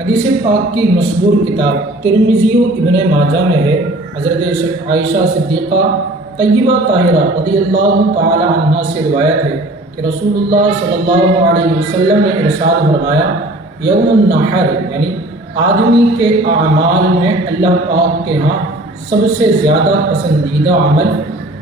حدیث پاک کی مشہور کتاب ترمذی و ابن ماجہ میں ہے، حضرت عائشہ صدیقہ طیبہ طاہرہ رضی اللہ تعالی عنہ سے روایت ہے کہ رسول اللہ صلی اللہ علیہ وسلم نے ارشاد فرمایا، یوم النحر یعنی آدمی کے اعمال میں اللہ پاک کے ہاں سب سے زیادہ پسندیدہ عمل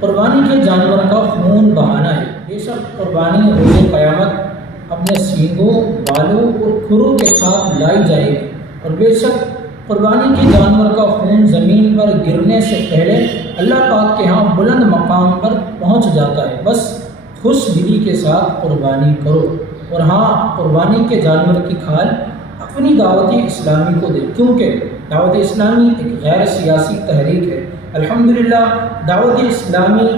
قربانی کے جانور کا خون بہانا ہے۔ بے شک قربانی روز قیامت اپنے سینگوں، بالوں اور کھروں کے ساتھ لائی جائے گی، اور بے شک قربانی کے جانور کا خون زمین پر گرنے سے پہلے اللہ پاک کے ہاں بلند مقام پر پہنچ جاتا ہے۔ بس خوش دلی کے ساتھ قربانی کرو، اور ہاں قربانی کے جانور کی کھال اپنی دعوت اسلامی کو دے، کیونکہ دعوت اسلامی ایک غیر سیاسی تحریک ہے۔ الحمدللہ دعوت اسلامی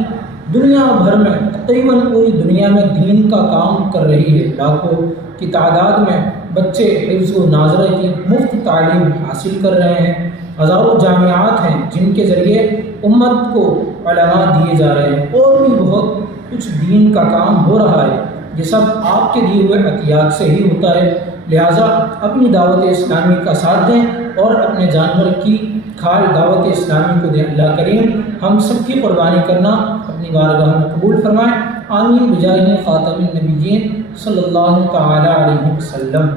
دنیا بھر میں تقریباً پوری دنیا میں دین کا کام کر رہی ہے۔ لاکھوں کی تعداد میں بچے حفظ و ناظرہ کی مفت تعلیم حاصل کر رہے ہیں۔ ہزاروں جامعات ہیں جن کے ذریعے امت کو علماء دیے جا رہے ہیں، اور بھی بہت کچھ دین کا کام ہو رہا ہے۔ یہ سب آپ کے دیے ہوئے عطیات سے ہی ہوتا ہے، لہٰذا اپنی دعوت اسلامی کا ساتھ دیں اور اپنے جانور کی کھال دعوت اسلامی کو دیں۔ اللہ کریم ہم سب کی قربانی کرنا اپنی بارگاہ میں قبول فرمائے، آمین بجاہ خاتم النبیین صلی اللہ تعالی علیہ وسلم۔